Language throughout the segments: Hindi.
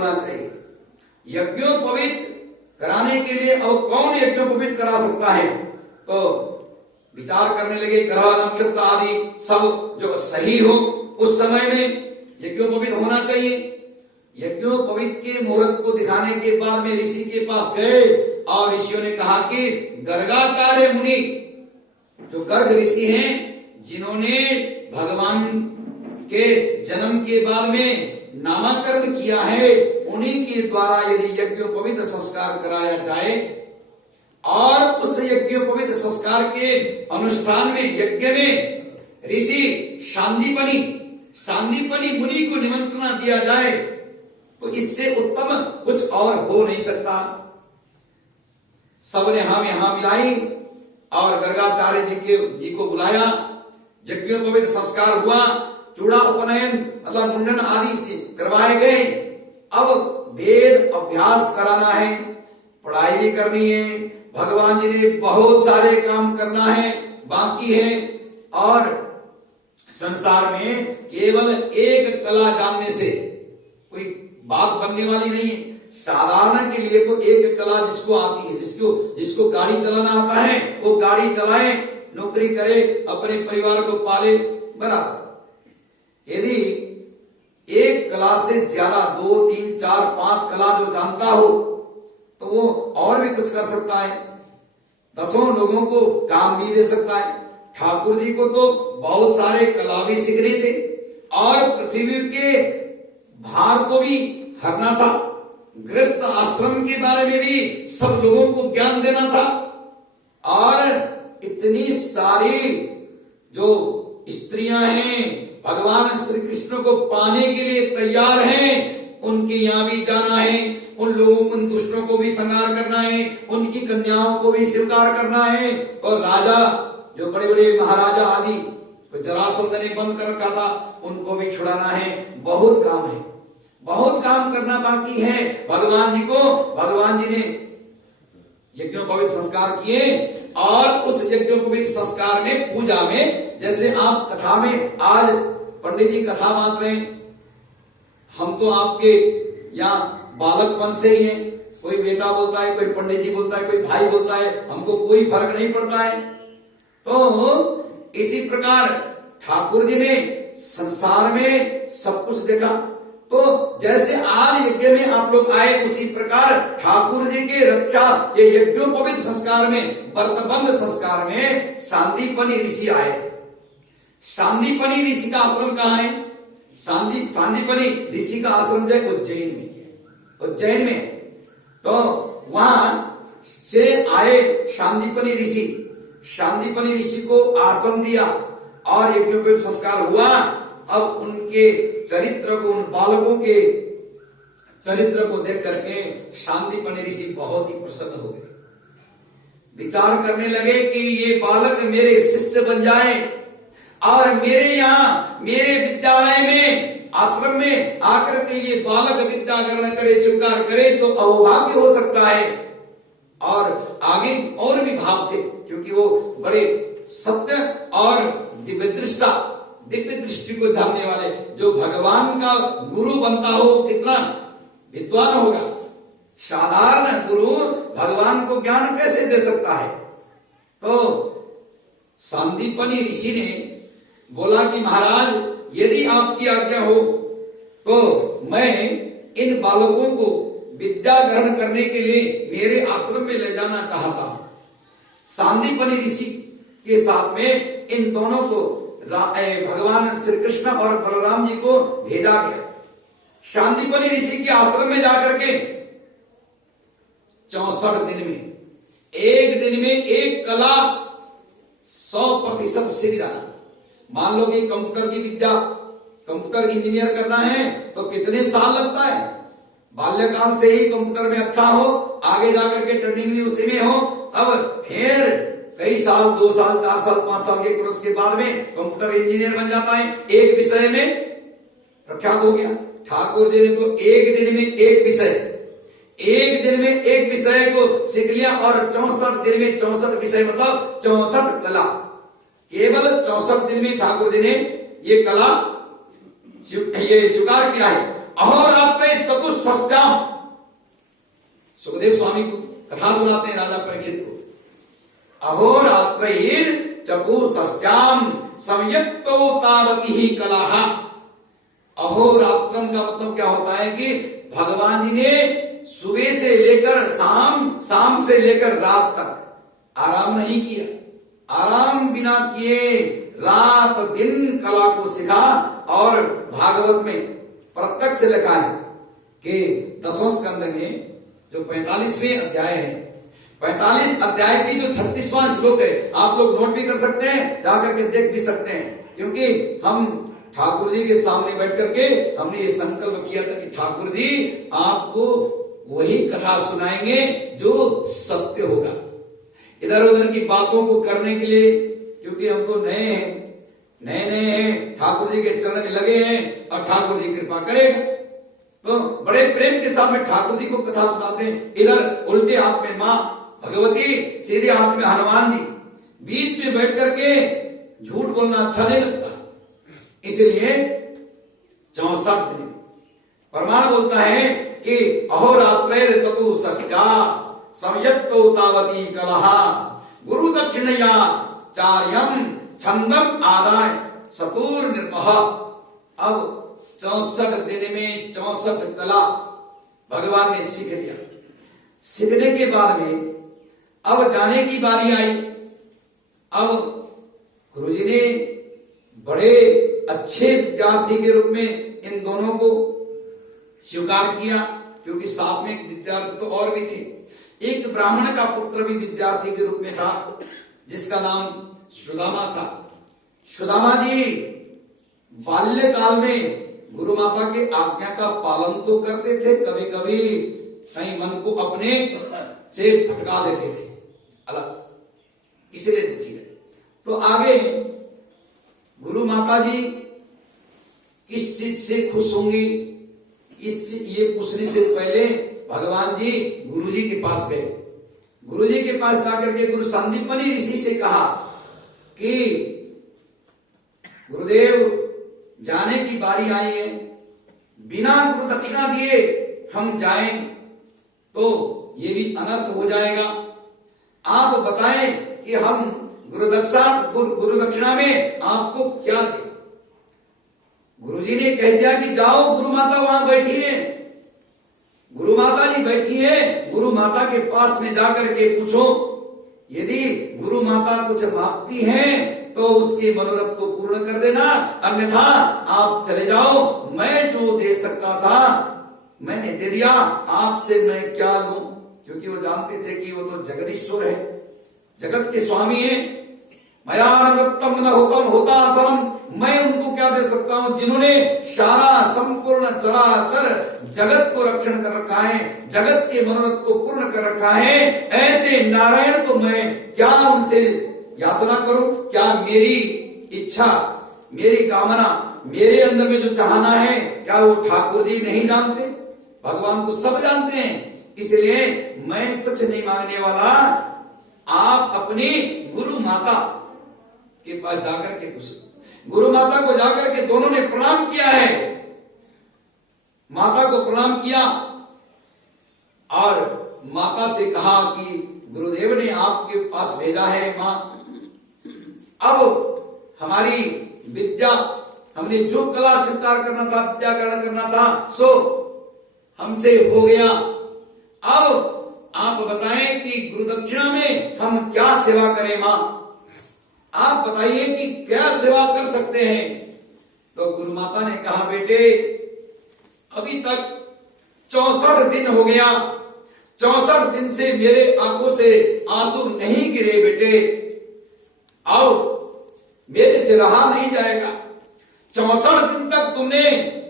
होना चाहिए। यज्ञोपवीत कराने के लिए अब कौन यज्ञोपवीत करा सकता है? तो विचार करने लगे, ग्रह नक्षत्र आदि सब जो सही हो उस समय में यज्ञोपवीत होना चाहिए। यज्ञोपवीत के मुहूर्त को दिखाने के बाद में ऋषि के पास गए और ऋषियों ने कहा कि गर्गाचार्य मुनि, जो गर्ग ऋषि हैं, जिन्होंने भगवान के जन्म के बाद में नामकरण किया है, उन्हीं के द्वारा यदि यज्ञोपवीत संस्कार कराया जाए और उस यज्ञोपवीत संस्कार के अनुष्ठान में, यज्ञ में ऋषि सांदीपनी मुनि को निमंत्रण दिया जाए तो इससे उत्तम कुछ और हो नहीं सकता। सबने हम यहां मिलाई और गर्गाचार्य जी को बुलाया, यज्ञोपवीत संस्कार हुआ, चूड़ा उपनयन मतलब मुंडन आदि से करवाए गए। अब वेद अभ्यास कराना है, पढ़ाई भी करनी है, भगवान जी ने बहुत सारे काम करना है, बाकी है, और संसार में केवल एक कला जानने से कोई बात बनने वाली नहीं है। साधारण के लिए तो एक कला जिसको आती है, जिसको गाड़ी चलाना आता है वो गाड़ी चलाए, नौकरी करे, अपने परिवार को पाले, बराबर। यदि एक कला से ज्यादा 2, 3, 4, 5 कला जो जानता हो तो वो और भी कुछ कर सकता है, 10 लोगों को काम भी दे सकता है। ठाकुर जी को तो बहुत सारे कला भी सीखने थे और पृथ्वी के भार को भी हरना था, गृहस्थ आश्रम के बारे में भी सब लोगों को ज्ञान देना था, और इतनी सारी जो स्त्रियां हैं भगवान श्री कृष्ण को पाने के लिए तैयार हैं, उनके यहां भी जाना है, उन लोगों को, उन दुष्टों को भी संहार करना है, उनकी कन्याओं को भी स्वीकार करना है, और राजा जो बड़े बड़े महाराजा आदि तो जरासंध ने बंद कर रखा था उनको भी छुड़ाना है। बहुत काम है, बहुत काम करना बाकी है। भगवान जी ने यज्ञोपवीत संस्कार किए और उस यज्ञोपवीत संस्कार में, पूजा में, जैसे आप कथा में आज पंडित जी कथा बांट रहे हैं, हम तो आपके यहाँ बालकपन से ही हैं, कोई बेटा बोलता है, कोई पंडित जी बोलता है, कोई भाई बोलता है, हमको कोई फर्क नहीं पड़ता है। तो इसी प्रकार ठाकुर जी ने संसार में सब कुछ देखा, तो जैसे आज यज्ञ में आप लोग आए उसी प्रकार ठाकुर जी के रक्षा ये यज्ञोपवीत संस्कार में, व्रतबंध संस्कार में सांदीपनी ऋषि आए थे। सांदीपनी ऋषि का आश्रम कहाँ है? सांदीपनी ऋषि का आश्रम जो है उज्जैन में, तो वहां से आए सांदीपनी ऋषि। सांदीपनी ऋषि को आश्रम दिया और यज्ञोपवीत संस्कार हुआ। अब उनके चरित्र को, उन बालकों के चरित्र को देख करके सांदीपनी ऋषि बहुत ही प्रसन्न हो गए। विचार करने लगे कि ये बालक मेरे शिष्य बन जाएं और मेरे यहाँ, मेरे विद्यालय में, आश्रम में आकर के ये बालक विद्या ग्रहण करे, स्वीकार करे तो अहोभाग्य हो सकता है। और आगे और भी भाव थे, क्योंकि वो बड़े सत्य और दिव्य दृष्टि को जानने वाले, जो भगवान का गुरु बनता हो कितना विद्वान होगा। साधारण गुरु भगवान को ज्ञान कैसे दे सकता है? तो सांदीपनी ऋषि ने बोला कि महाराज, यदि आपकी आज्ञा हो तो मैं इन बालकों को विद्या ग्रहण करने के लिए मेरे आश्रम में ले जाना चाहता हूं। सांदीपनी ऋषि के साथ में इन दोनों को भगवान श्री कृष्ण और बलराम जी को भेजा गया। सांदीपनी ऋषि के आश्रम में जाकर के 64 दिन में, एक दिन में एक कला 100% सीख जाना। मान लो कि कंप्यूटर की विद्या, कंप्यूटर इंजीनियर करना है तो कितने साल लगता है? बाल्यकाल से ही कंप्यूटर में अच्छा हो, आगे जाकर के ट्रेनिंग भी उसी में हो, अब फिर कई साल, 2 साल, 4 साल, 5 साल के कोर्स के बाद में कंप्यूटर इंजीनियर बन जाता है, एक विषय में प्रख्यात हो गया। ठाकुर जी ने तो एक दिन में एक विषय को सीख लिया और 64 दिन में 64 विषय, मतलब 64 कला, केवल 64 दिन में ठाकुर जी ने ये कला ये स्वीकार किया है। अहोरात्र चतुष्षष्ट्या सुखदेव स्वामी को कथा सुनाते हैं राजा परीक्षित को। अहोरात्रैर चतुष्षष्ट्याम संयुक्तो तावती ही कलाह। अहोरात्रम का मतलब क्या होता है कि भगवान जी ने सुबह से लेकर शाम से लेकर रात तक आराम नहीं किया। आराम बिना किए रात दिन कला को सीखा। और भागवत में प्रत्यक्ष लिखा है कि 10वें स्कंद में जो 45वें अध्याय है, 45 अध्याय की जो 36वां श्लोक है, आप लोग नोट भी कर सकते हैं, जाकर के देख भी सकते हैं। क्योंकि हम ठाकुर जी के सामने बैठ करके हमने ये संकल्प किया था कि ठाकुर जी आपको वही कथा सुनाएंगे जो सत्य होगा। इधर उधर की बातों को करने के लिए, क्योंकि हम तो नए हैं, ठाकुर जी के चरण में लगे हैं और ठाकुर जी कृपा करेगा। तो बड़े प्रेम के साथ में ठाकुर जी को कथा सुनाते हैं। इधर उल्टे हाथ में मां भगवती, सीधे हाथ में हनुमान जी, बीच में बैठ करके झूठ बोलना अच्छा नहीं लगता। इसलिए 64 दिन प्रमाण बोलता है कि अहोरात्रैर चतुष्षष्ट्या संयुक्तो तावती कलह गुरु दक्षिणया चार्यम छंदम आदाय सतुर निर्पह। अब 64 दिन में 64 कला भगवान ने सीख लिया। सीखने के बाद में अब जाने की बारी आई। अब गुरुजी ने बड़े अच्छे विद्यार्थी के रूप में इन दोनों को स्वीकार किया, क्योंकि साथ में विद्यार्थी तो और भी थे। एक ब्राह्मण का पुत्र भी विद्यार्थी के रूप में था, जिसका नाम सुदामा था। सुदामा जी बाल्यकाल में गुरु माता के आज्ञा का पालन तो करते थे, कभी कभी कहीं मन को अपने से भटका देते थे अलग, इसलिए दुखी रहे। तो आगे गुरु माता जी किस चीज से खुश होंगी, ये पूछने से पहले भगवान जी गुरु जी के पास गए। गुरु जी के पास जाकर के गुरु संदीपनी ऋषि से कहा कि गुरुदेव जाने की बारी आई है, बिना गुरु दक्षिणा दिए हम जाएं तो ये भी अनर्थ हो जाएगा। आप बताएं कि हम गुरु दक्षिणा में आपको क्या दे। गुरुजी ने कह दिया कि जाओ, गुरु माता वहां बैठी है, गुरु माता जी बैठी है, गुरु माता के पास में जाकर के पूछो। यदि गुरु माता कुछ मांगती हैं तो उसके मनोरथ को पूर्ण कर देना, अन्यथा आप चले जाओ। मैं जो दे सकता था मैंने दे दिया, आपसे मैं क्या लूं। क्योंकि वो जानते थे कि वो तो जगदीश्वर है, जगत के स्वामी है। मया न होता असरम, मैं उनको क्या दे सकता हूं जिन्होंने सारा संपूर्ण चराचर जगत को रक्षण कर रखा है, जगत के मनोरथ को पूर्ण कर रखा है। ऐसे नारायण को मैं क्या उनसे याचना करूं? क्या मेरी इच्छा, मेरी कामना, मेरे अंदर में जो चाहना है, क्या वो ठाकुर जी नहीं जानते? भगवान को सब जानते हैं। इसलिए मैं कुछ नहीं मांगने वाला, आप अपनी गुरु माता के पास जाकर के पूछो। गुरु माता को जाकर के दोनों ने प्रणाम किया है, माता को प्रणाम किया और माता से कहा कि गुरुदेव ने आपके पास भेजा है मां, अब हमारी विद्या, हमने जो कला स्वीकार करना था, विद्याकरण करना था, सो हमसे हो गया। अब आप बताएं कि गुरु दक्षिणा में हम क्या सेवा करें मां, आप बताइए कि क्या सेवा कर सकते हैं। तो गुरु माता ने कहा, बेटे अभी तक 64 दिन हो गया, 64 दिन से मेरे आंखों से आंसू नहीं गिरे बेटे, आओ मेरे से रहा नहीं जाएगा। 64 दिन तक तुमने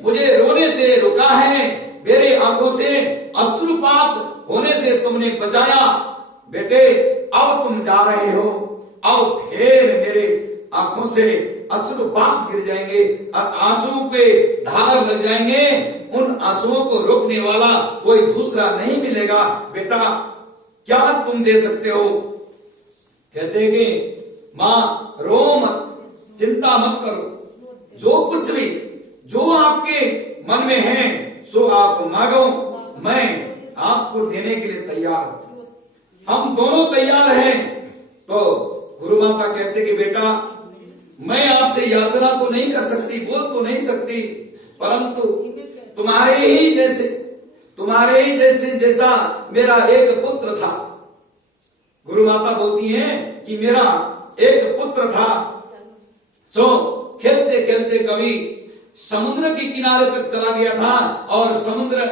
मुझे रोने से रोका है, मेरे आंखों से अश्रुपात होने से तुमने बचाया। बेटे अब तुम जा रहे हो, अब फिर मेरे आंखों से अश्रुपात गिर जाएंगे और आंसुओं पे धार लग जाएंगे। उन आंसुओं को रोकने वाला कोई दूसरा नहीं मिलेगा। बेटा क्या तुम दे सकते हो? कहते कि मां रो मत, चिंता मत करो, जो कुछ भी जो आपके मन में है सो आप मांगो, मैं आप आपको देने के लिए तैयार हूं, हम दोनों तैयार हैं। तो गुरु माता कहते कि बेटा मैं आपसे याचना तो नहीं कर सकती, बोल तो नहीं सकती, परंतु तुम्हारे ही जैसे जैसा मेरा एक पुत्र था। गुरु माता बोलती हैं कि मेरा एक पुत्र था, सो खेलते खेलते कभी समुद्र के किनारे तक चला गया था और समुद्र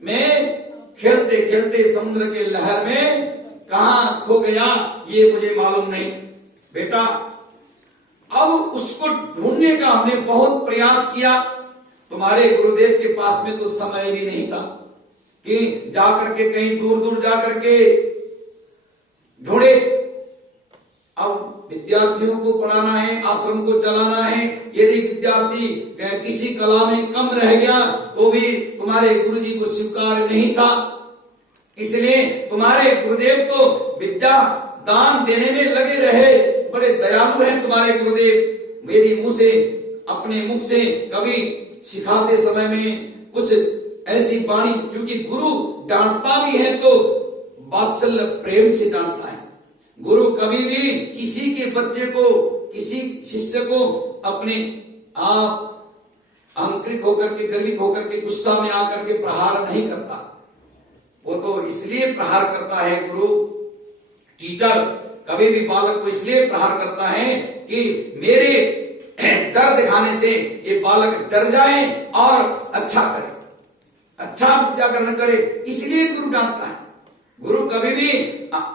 में खेलते खेलते समुद्र के लहर में कहां खो गया ये मुझे मालूम नहीं। बेटा अब उसको ढूंढने का हमने बहुत प्रयास किया, तुम्हारे गुरुदेव के पास में तो समय भी नहीं था कि जाकर के कहीं दूर दूर जाकर के ढूंढे। अब विद्यार्थियों को पढ़ाना है, आश्रम को चलाना है, यदि विद्यार्थी किसी कला में कम रह गया तो भी तुम्हारे गुरुजी को स्वीकार नहीं था। इसलिए तुम्हारे गुरुदेव तो विद्या दान देने में लगे रहे, बड़े दयालु हैं तुम्हारे गुरुदेव। मेरी मुंह से अपने मुख से कभी सिखाते समय में कुछ ऐसी वाणी, क्योंकि गुरु डांटता भी है तो वात्सल्य प्रेम से डांटता है। गुरु कभी भी किसी के बच्चे को, किसी शिष्य को अपने आप अहंकृत होकर के, गर्वित होकर के, गुस्सा में आकर के प्रहार नहीं करता। वो तो इसलिए प्रहार करता है, गुरु टीचर कभी भी बालक को इसलिए प्रहार करता है कि मेरे डर दिखाने से ये बालक डर जाए और अच्छा करे, अच्छा विद्या ग्रहण करे, इसलिए गुरु डांटता है। गुरु कभी भी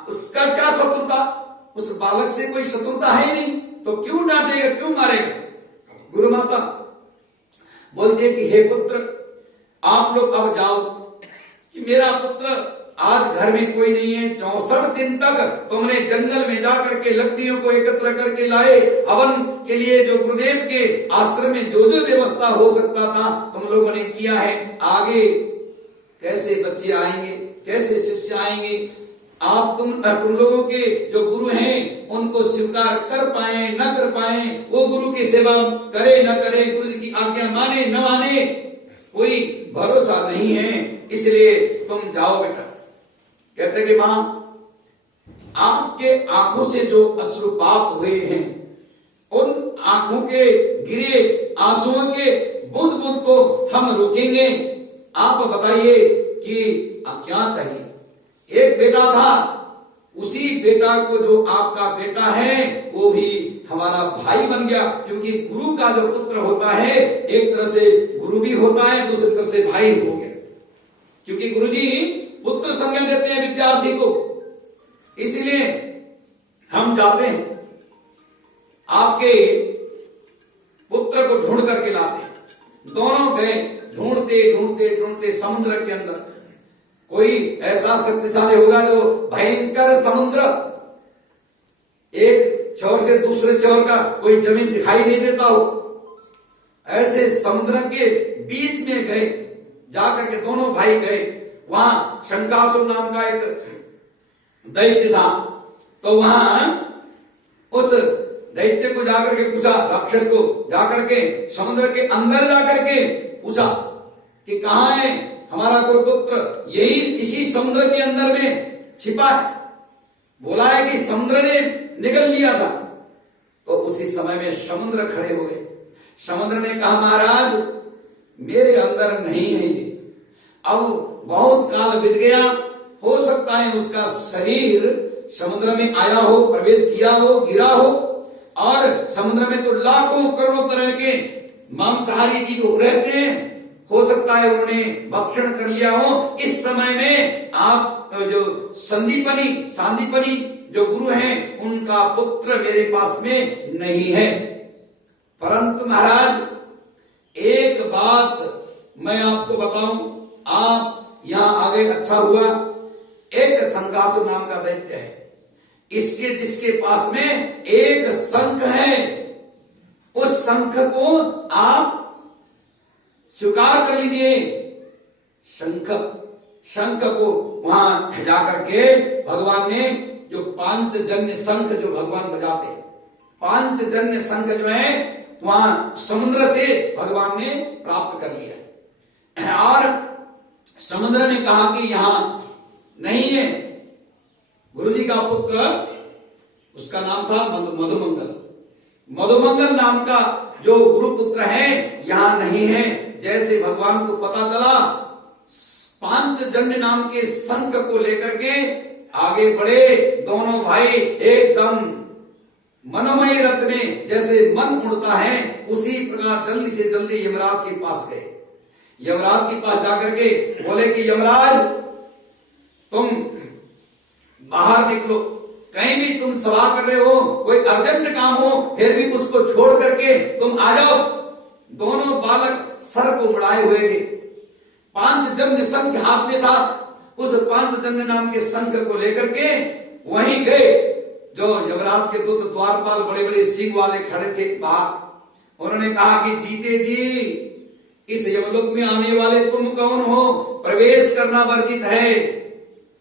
उसका क्या शत्रुता, उस बालक से कोई शत्रुता है ही नहीं, तो क्यों डांटेगा, क्यों मारेगा। गुरु माता बोलती है कि हे पुत्र आप लोग अब जाओ, कि मेरा पुत्र आज घर में कोई नहीं है, 64 दिन तक तुमने जंगल में जाकर के लकड़ियों को एकत्र करके लाए, हवन के लिए जो गुरुदेव के आश्रम में जो जो व्यवस्था हो सकता था तुम लोगों ने किया है। आगे कैसे बच्चे आएंगे, कैसे शिष्य आएंगे, आप तुम लोगों के जो गुरु हैं उनको स्वीकार कर पाए न कर पाए, वो गुरु की सेवा करे न करे, गुरु जी की आज्ञा माने न माने, कोई भरोसा नहीं है। इसलिए तुम जाओ बेटा। कहते कि मां आपके आंखों से जो अश्रुपात हुए हैं, उन आंखों के गिरे आंसुओं के बूंद बूंद को हम रोकेंगे। आप बताइए कि क्या चाहिए। एक बेटा था, उसी बेटा को जो आपका बेटा है वो भी हमारा भाई बन गया, क्योंकि गुरु का जो पुत्र होता है एक तरह से गुरु भी होता है, दूसरी तरह से भाई हो गया, क्योंकि गुरुजी पुत्र संज्ञा देते हैं विद्यार्थी को। इसलिए हम जाते हैं, आपके पुत्र को ढूंढ करके लाते हैं। दोनों गए, ढूंढते ढूंढते ढूंढते समुद्र के अंदर। कोई ऐसा शक्तिशाली होगा जो भयंकर समुद्र, एक छोर से दूसरे छोर का कोई जमीन दिखाई नहीं देता हो, ऐसे समुद्र के बीच में गए। जाकर के दोनों भाई गए, वहां शंकासुर नाम का एक दैत्य था, तो वहां उस दैत्य को जाकर के पूछा, राक्षस को जाकर के समुद्र के अंदर जाकर के पूछा कि कहां है हमारा गुरुपुत्र, यही इसी समुद्र के अंदर में छिपा है। बोला है कि समुद्र ने निगल लिया था। तो उसी समय में समुद्र खड़े हो गए। समुद्र ने कहा महाराज मेरे अंदर नहीं है ये, अब बहुत काल बीत गया, हो सकता है उसका शरीर समुद्र में आया हो, प्रवेश किया हो, गिरा हो, और समुद्र में तो लाखों करोड़ों तरह के मांसाहारी जीव रहते हैं, हो सकता है उन्होंने भक्षण कर लिया हो। इस समय में आप जो सांदीपनी जो गुरु हैं उनका पुत्र मेरे पास में नहीं है। परंतु महाराज एक बात मैं आपको बताऊं, आप यहां आ गए, अच्छा हुआ। एक शंकासुर नाम का दैत्य है, इसके जिसके पास में एक शंख है, उस शंख को आप स्वीकार कर लीजिए। शंख को वहां जाकर के भगवान ने जो पांचजन्य शंख जो भगवान बजाते, पांचजन्य शंख जो है वहां समुद्र से भगवान ने प्राप्त कर लिया। और समुद्र ने कहा कि यहां नहीं है। गुरुजी का पुत्र, उसका नाम था मधुमंगल। मधुमंगल नाम का जो गुरु पुत्र है यहां नहीं है। जैसे भगवान को पता चला, पांचजन्य नाम के शंख को लेकर के आगे बढ़े दोनों भाई। एकदम मनोमय रथ में जैसे मन उड़ता है उसी प्रकार जल्दी से जल्दी यमराज के पास गए। यमराज के पास जाकर के बोले कि यमराज, तुम बाहर निकलो, कहीं भी तुम सभा कर रहे हो, कोई अर्जेंट काम हो, फिर भी उसको छोड़ करके तुम आ जाओ। दोनों बालक सर को मुड़ाए हुए थे। पांचजन्य शंख हाथ में था। उस पांचजन्य नाम के शंख को लेकर के वहीं गए। जो यमराज के दूत द्वारपाल बड़े बड़े सींग वाले खड़े थे बाहर। उन्होंने कहा कि जीते जी, इस यमलोक में आने वाले तुम कौन हो? प्रवेश करना वर्जित है,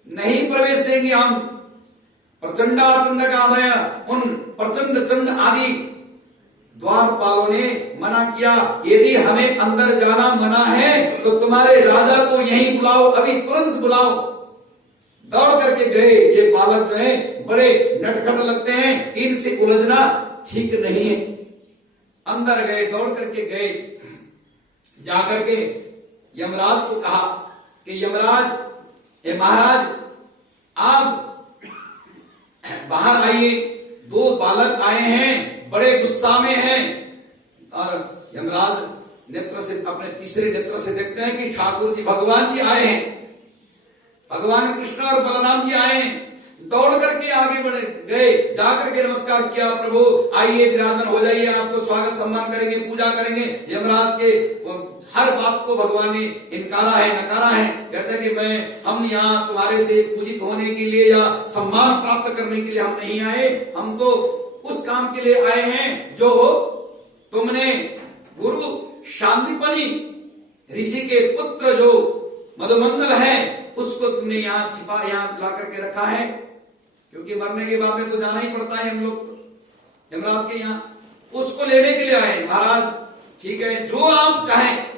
नहीं प्रवेश देंगे हम। प्रचंडाचंडकादय, उन प्रचंड चंड आदि द्वारपालों ने मना किया। यदि हमें अंदर जाना मना है तो तुम्हारे राजा को यहीं बुलाओ, अभी तुरंत बुलाओ। दौड़ करके गए। ये बालक जो है बड़े नटखट लगते हैं, इनसे उलझना ठीक नहीं है। अंदर गए, दौड़ करके गए। जाकर के यमराज को कहा कि यमराज, ये महाराज, आप बाहर आइए। दो बालक आए हैं, बड़े गुस्सा में हैं। और यमराज नेत्र से, अपने तीसरे नेत्र से देखते हैं कि ठाकुर जी, भगवान जी आए हैं। भगवान कृष्ण और बलराम जी आए हैं। दौड़ करके आगे बढ़े गए, जाकर के नमस्कार किया। प्रभु आइए, विराजमान हो जाइए, आपको स्वागत सम्मान करेंगे, पूजा करेंगे। यमराज के हर बात को भगवान ने इनकारा है, नकारा है। कहते हैं कि हम यहाँ तुम्हारे से पूजित होने के लिए या सम्मान प्राप्त करने के लिए हम नहीं आए। हम तो उस काम के लिए आए हैं जो तुमने गुरु शांतिपनी ऋषि के पुत्र जो मधुमंगल है उसको तुमने यहाँ छिपा, यहाँ ला करके रखा है। क्योंकि मरने के बाद में तो जाना ही पड़ता है हम लोग तो यमराज के यहाँ। उसको लेने के लिए आए। महाराज ठीक है, जो आप चाहें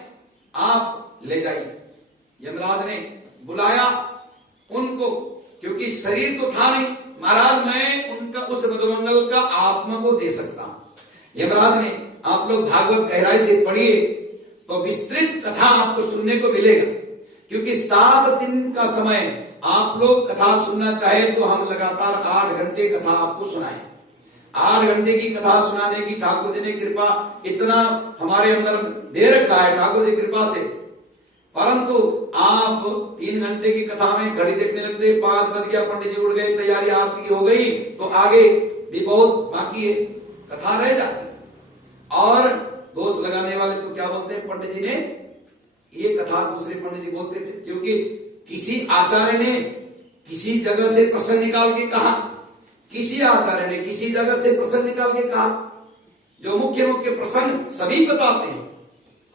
आप ले जाइए। यमराज ने बुलाया उनको, क्योंकि शरीर तो था नहीं। महाराज मैं उनका, उस मधुमंगल का आत्मा को दे सकता हूं। यमराज ने, आप लोग भागवत गहराई से पढ़िए तो विस्तृत कथा आपको सुनने को मिलेगा। क्योंकि 7 दिन का समय आप लोग कथा सुनना चाहे तो हम लगातार 8 घंटे कथा आपको सुनाएं। 8 घंटे की कथा सुनाने की ठाकुर जी ने कृपा इतना हमारे अंदर दे रखा है, ठाकुर जी कृपा से। परंतु आप 3 घंटे की कथा में घड़ी देखने लगते, 5 बज गया, पंडित जी उठ गए, तैयारी आरती हो गई, तो आगे भी बहुत बाकी है, कथा रह जाती। और दोष लगाने वाले तो क्या बोलते हैं, पंडित जी ने ये कथा दूसरे पंडित जी बोलते थे। क्योंकि किसी आचार्य ने किसी जगह से प्रश्न निकाल के कहा, किसी आचार्य ने किसी जगह से प्रश्न निकाल के कहा। जो मुख्य मुख्य प्रश्न सभी बताते हैं,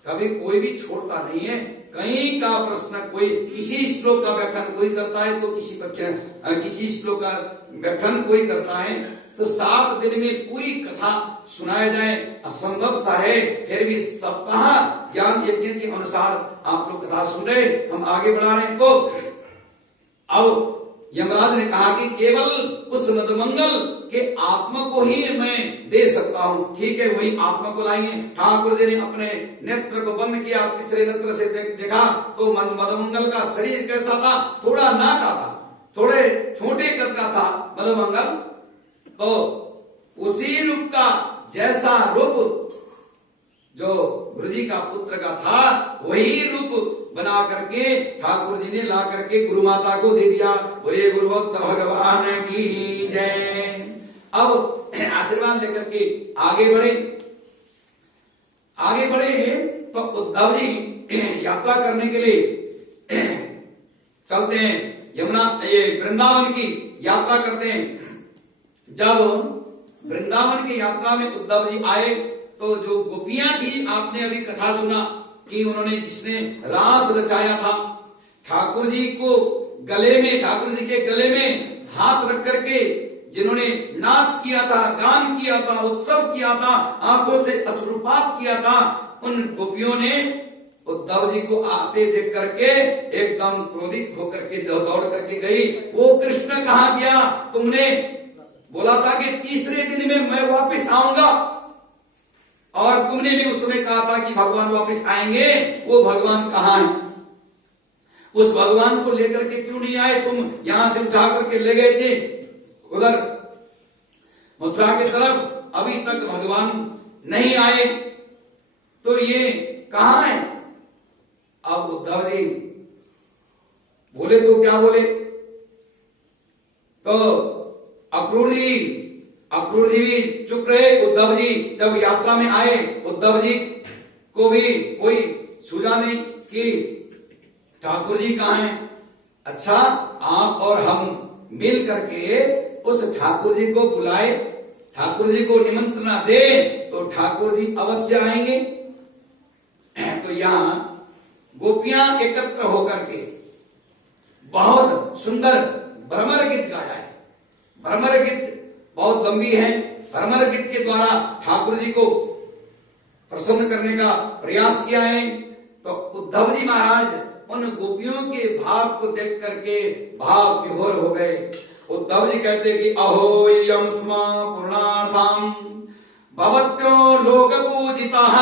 कभी कोई भी छोड़ता नहीं है। कहीं का प्रश्न कोई, किसी श्लोक का व्याख्यान कोई करता है तो किसी श्लोक का व्याख्यान कोई करता है। तो 7 दिन में पूरी कथा सुनाया जाए असंभव सा है। फिर भी सप्ताह ज्ञान यज्ञ के अनुसार आप लोग कथा सुन रहे, हम आगे बढ़ा रहे हैं। तो अब यमराज ने कहा कि केवल उस मधुमंगल के आत्मा को ही मैं दे सकता हूं। ठीक है, वही आत्मा को लाइए। ठाकुर जी ने अपने नेत्र को बंद किया, तीसरे नेत्र से देखा तो मधुमंगल का शरीर कैसा था, थोड़ा नाटा था, थोड़े छोटे कद का था मधुमंगल। तो उसी रूप का जैसा रूप जो गुरुजी का पुत्र का था, वही रूप बना करके ठाकुर जी ने ला करके गुरु माता को दे दिया। बोले गुरु भक्त भगवान की जय। अब आशीर्वाद लेकर के आगे बढ़े तो उद्धव जी यात्रा करने के लिए चलते हैं। यमुना, ये वृंदावन की यात्रा करते हैं। जब वृंदावन की यात्रा में उद्धव जी आए तो जो गोपियां थी, आपने अभी कथा सुना कि उन्होंने, जिसने रास रचाया था, ठाकुर जी को गले में, ठाकुर जी के गले में हाथ रख करके जिन्होंने नाच किया था, गान किया था, उत्सव किया था, आंखों से अश्रुपात किया था, उन गोपियों ने उद्धव जी को आते देख करके एकदम क्रोधित होकर के दौड़ करके गई। वो कृष्ण कहाँ गया? तुमने बोला था कि तीसरे दिन में मैं वापस आऊंगा, और तुमने भी उस समय कहा था कि भगवान वापस आएंगे। वो भगवान कहाँ है? उस भगवान को लेकर के क्यों नहीं आए? तुम यहां से उठा करके ले गए थे उधर मथुरा की तरफ, अभी तक भगवान नहीं आए, तो ये कहां है? अब उद्धव जी बोले तो क्या बोले? तो अक्रूर जी भी चुप रहे। उद्धव जी जब यात्रा में आए, उद्धव जी को भी कोई सूझा नहीं कि ठाकुर जी कहां हैं। अच्छा, आप और हम मिल करके उस ठाकुर जी को बुलाए, ठाकुर जी को निमंत्रणा दे तो ठाकुर जी अवश्य आएंगे। तो यहां गोपियां एकत्र होकर के बहुत सुंदर भ्रमर गीत गाया है। भ्रमर गीत बहुत लंबी है। भ्रमर गीत के द्वारा ठाकुर जी को प्रसन्न करने का प्रयास किया है। तो उद्धव जी महाराज उन गोपियों के भाव को देख करके भाव विभोर हो गए। उद्धव जी कहते कि अहो यम स्म पूर्णार्थम भवत्यो लोक पूजितः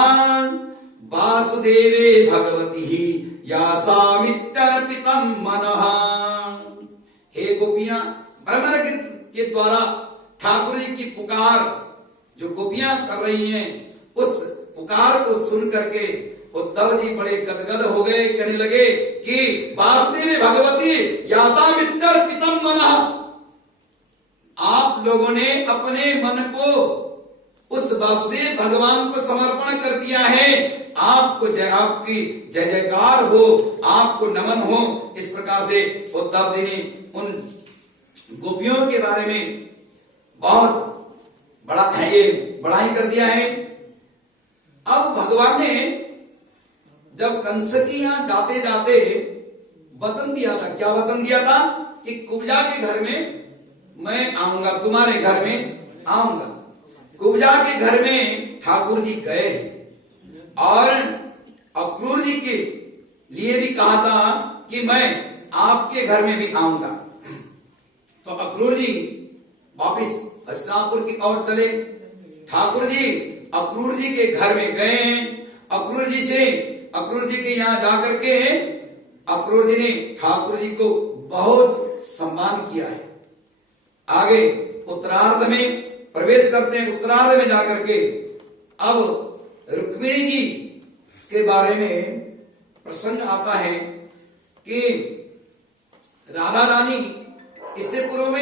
वासुदेवे भगवती यासामित्यर्पितम मनः। हे गोपियां, भ्रमर गीत के द्वारा ठाकुर जी की पुकार जो गोपियां कर रही हैं, उस पुकार को सुन करके उद्धव जी बड़े गदगद हो गए। कहने लगे कि वासुदेव भगवती यासामित्यर्पितम मनः, आप लोगों ने अपने मन को उस वासुदेव भगवान को समर्पण कर दिया है। आपको आपकी जय जयकार हो, आपको नमन हो। इस प्रकार से उद्धव जी ने उन गोपियों के बारे में बहुत बड़ा ये बड़ाई कर दिया है। अब भगवान ने जब कंस की यहां जाते जाते वचन दिया था, क्या वचन दिया था? कि कुब्जा के घर में मैं आऊंगा, तुम्हारे घर में आऊंगा। कुब्जा के घर में ठाकुर जी गए और अक्रूर जी के लिए भी कहा था कि मैं आपके घर में भी आऊंगा। तो अक्रूर जी वापिस हस्तिनापुर की ओर चले। ठाकुर जी अक्रूर जी के घर में गए। अक्रूर जी के यहाँ जाकर के अक्रूर जी ने ठाकुर जी को बहुत सम्मान किया है। आगे उत्तरार्ध में प्रवेश करते हैं। उत्तरार्ध में जाकर के अब रुक्मिणी जी के बारे में प्रसंग आता है कि राधा रानी इससे पूर्व में